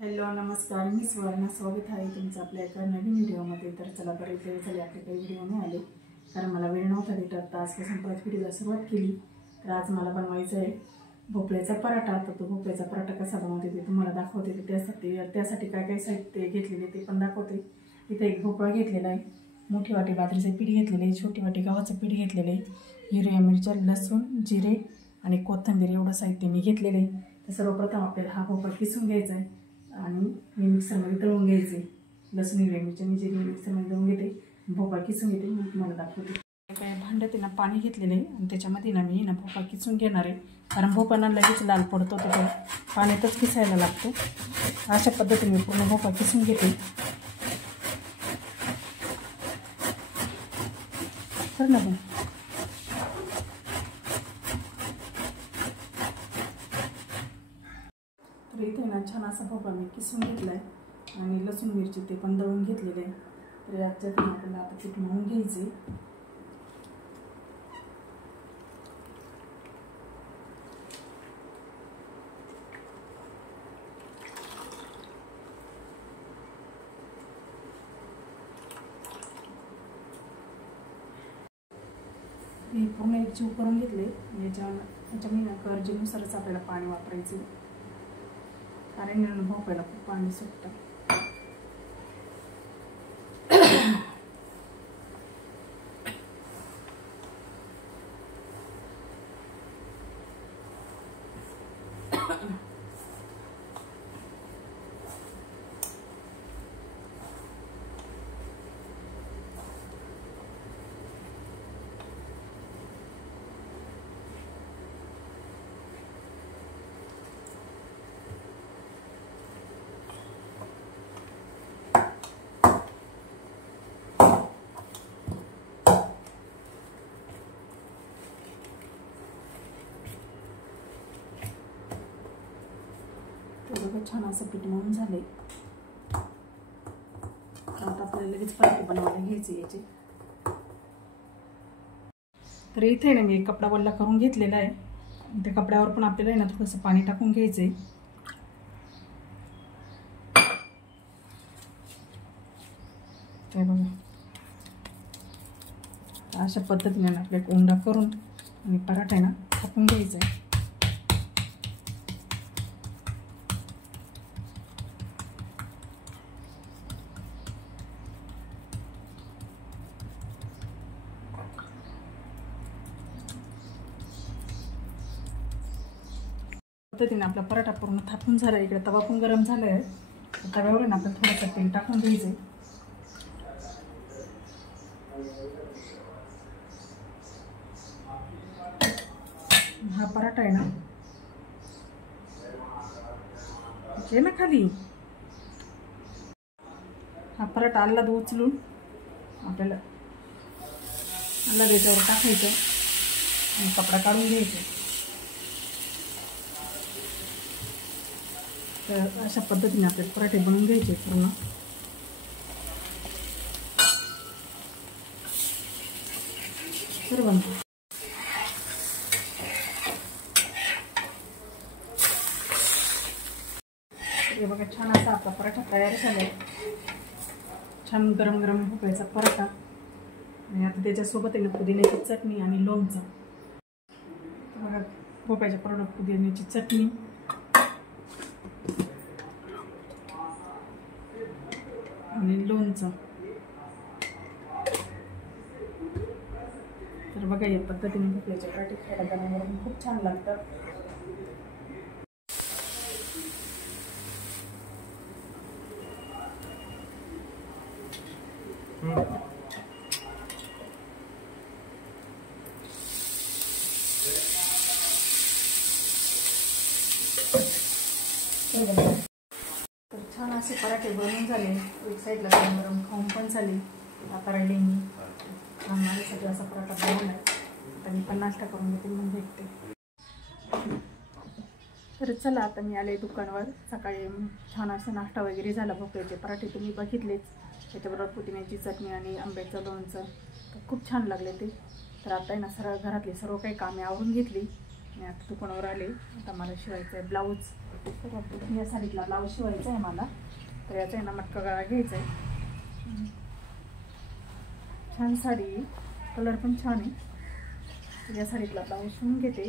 Hello नमस्कार, मी सुवर्णा. स्वागत आहे तुमचं आपल्या एका नवीन व्हिडिओमध्ये. तर चला बरेच दिवस झाले आपले काही व्हिडिओ नाही आले, कारण मला वेळ नव्हता भेटत. तर आजपासून परत व्हिडिओला सुरुवात केली. तर आज मला बनवायचं आहे भोपळ्याचा पराठा. तर तो भोपळ्याचा पराठा कसा बनवते ते तुम्हाला दाखवते. त्यासाठी काय काय साहित्य घेतलेले ते पण दाखवते. इथे एक भोपळा घेतलेला आहे, मोठी वाटी बाजरीचं पीठ घेतलेलं आहे, छोटी वाटी गव्हाचं पीठ घेतलेलं आहे, हिरव्या मिरच्या, लसूण, जिरे आणि कोथिंबीर एवढं साहित्य मी घेतलेलं आहे. तर सर्वप्रथम आपल्याला हा भोपळा किसून घ्यायचा आहे आणि मी मिक्सरमध्ये दळून घ्यायचे. लसूण, हिरव्या मिरच्या मी जिरे मिक्सरमध्ये दळून घेते, भोपळा किसून घेते. मी तुम्हाला दाखवते. काय भांड्यात ना पाणी घेतलेलं आहे आणि त्याच्यामध्ये ना मी भोपळा किसून घेणार आहे, कारण भोपळा लगेच लाल पडतो, तर पाण्यातच किसायला लागतो. अशा पद्धतीने मी पूर्ण भोपळा किसून घेते. तर ना तर इथे ना छान असा भोपळा मी किसून घेतला आहे आणि लसूण मिरची ते पण दळून घेतलेले आहे. तर याच्यात आपल्याला आता पीठ मळून घ्यायचे. मी पूर्ण एक जीव करून घेतले. याच्यामध्ये गरजेनुसारच आपल्याला पाणी वापरायचं, कारण भोपळ्याला खूप पाणी सुटतं. बघा छान असं पीठ मळून झाले. आता आपल्याला लगेच पराठे बनवायला घ्यायचे याचे. तर इथे ना मी एक कपडा वल्ला करून घेतलेला आहे. त्या कपड्यावर पण आपल्याला ना थोडंसं पाणी टाकून घ्यायचंय. ते बघा अशा पद्धतीने आपल्या उंडा करून आणि पराठा ना टाकून घ्यायचा आहे. पद्धतीने आपला पराठा पूर्ण थापून झाला. इकडे तवा पण गरम झाला आहे. तव्यावर ना आपण थोडंसं तेल टाकून घ्यायचं. हा पराठा आहे ना ना खाली हा पराठा आल्लाद उचलून आपल्याला आल्लाद याच्यावर टाकायचं आणि कपडा काढून घ्यायचा. तर अशा पद्धतीने आपल्याला पराठे बनवून घ्यायचे पूर्ण. तर बनतो हे बघा छान असा आपला पराठा तयार झाला आहे. छान गरम गरम भोपळ्याचा पराठा आणि आता त्याच्यासोबत आहे ना पुदिन्याची चटणी आणि लोणचं. बघा भोपळ्याच्या पराठ्यात पुदिन्याची चटणी आणि लोणचं. तर बघा या पद्धतीने भोपळ्याचे पराठे खायला गरम खूप छान लागतात. तर छान असे पराठे बनवून झाले. एक साईडला गरम गरम खाऊन पण झाले. आता राहिले मी माझ्यासाठी असा पराठा बनवला आहे. आता मी पण नाश्ता करून घेते मग भेटते. तर चला आता मी आले दुकानावर. सकाळी छान असा नाश्ता वगैरे झाला. भोपळ्याचे पराठे तुम्ही बघितलेच, त्याच्याबरोबर पुदिन्याची चटणी आणि आंब्याचं लोणचं. तर खूप छान लागले ते. तर आता आहे ना घरातली सर्व काही कामे आवरून घेतली. मी आता दुकानावर आले. आता मला शिवायचं आहे ब्लाऊज. तर या साडीतला ब्लाऊज शिवायचा आहे मला. तर याचा आहे ना मटका गळा घ्यायचा आहे. छान साडी, कलर पण छान आहे. तर या साडीतला ब्लाऊज शिवून घेते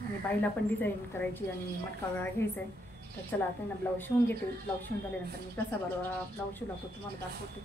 आणि बाईला पण डिझाईन करायची आणि मटका गळा घ्यायचा आहे. तर चला त्यांना ब्लाऊज शिवून घेते. ब्लाऊज शिवून झाल्यानंतर मी कसा बरोबर ब्लाऊज शिवला तो तुम्हाला दाखवते.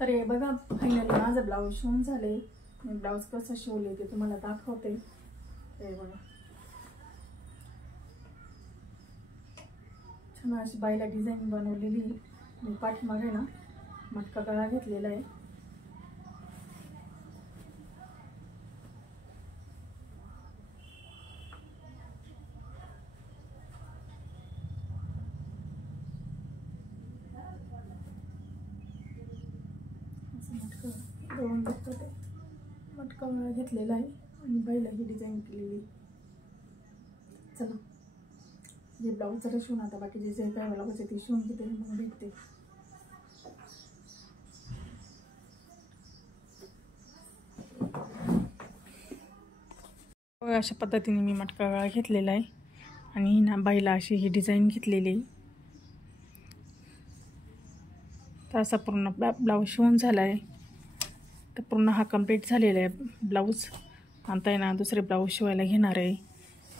तर हे बघा फायनली माझं ब्लाऊज शिवून झाले. मी ब्लाऊज कसं शिवले ते तुम्हाला दाखवते. हे बघा छान अशी बाईला डिझाईन बनवलेली. मी पाठीमागे ना मटका गळा घेतलेला आहे. मटका गळा घेतलेला आहे आणि बाईला ही डिझाईन केलेली. चला जे ब्लाऊज जरा शिवून आता बाकीचे जे काय मला पाहिजे ते शिवून घेते मग भेटते. अशा पद्धतीने मी मटका गळा घेतलेला आहे आणि ना बाईला अशी ही डिझाईन घेतलेली. तर असा पूर्ण ब्लाऊज शिवून झाला आहे. तर पूर्ण हा कंप्लीट झालेला आहे ब्लाऊज. आता आहे ना दुसरे ब्लाऊज शिवायला घेणार आहे.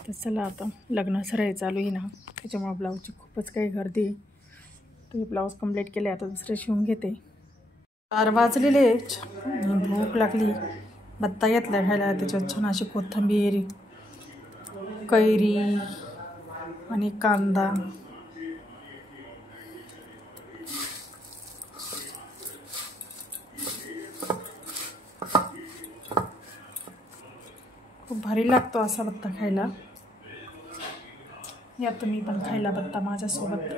तर चला आता लग्न सराई चालू आहे ना त्याच्यामुळे ब्लाऊजची खूपच काही गर्दी. तर ब्लाऊज कंप्लीट केले आता दुसरे शिवून घेते. 4 वाजलेले भूक लागली. बत्ता घेतला खायला. त्याच्यात छान अशी कोथिंबीर, कैरी आणि कांदा. खूप भारी लागतो असा बत्ता खायला. या तुम्ही पण खायला बत्ता माझ्यासोबत.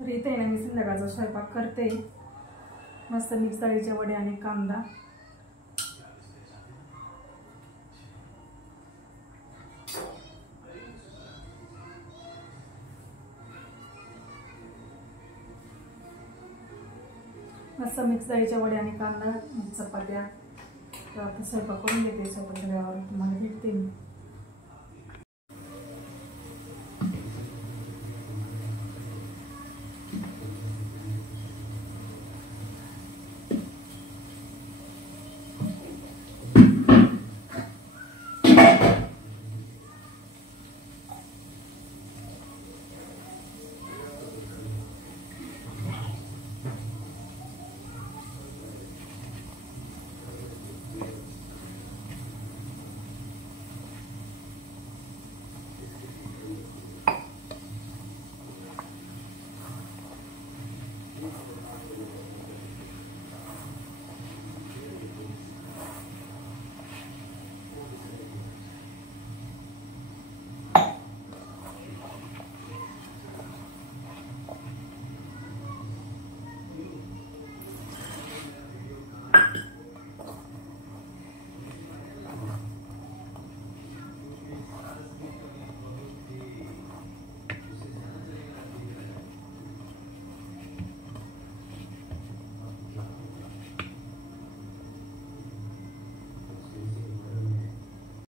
तर इथे ना मी संध्याकाळचा स्वयंपाक करते. मस्त मिक्स डाळीच्या वडे आणि कांदा. मस्त मिक्स डाळीच्या वडे आणि कांदा, चपात्या. तर आता स्वयंपाक करून घेते. स्वयंपाक झाल्यावर तुम्हाला भेटते मी.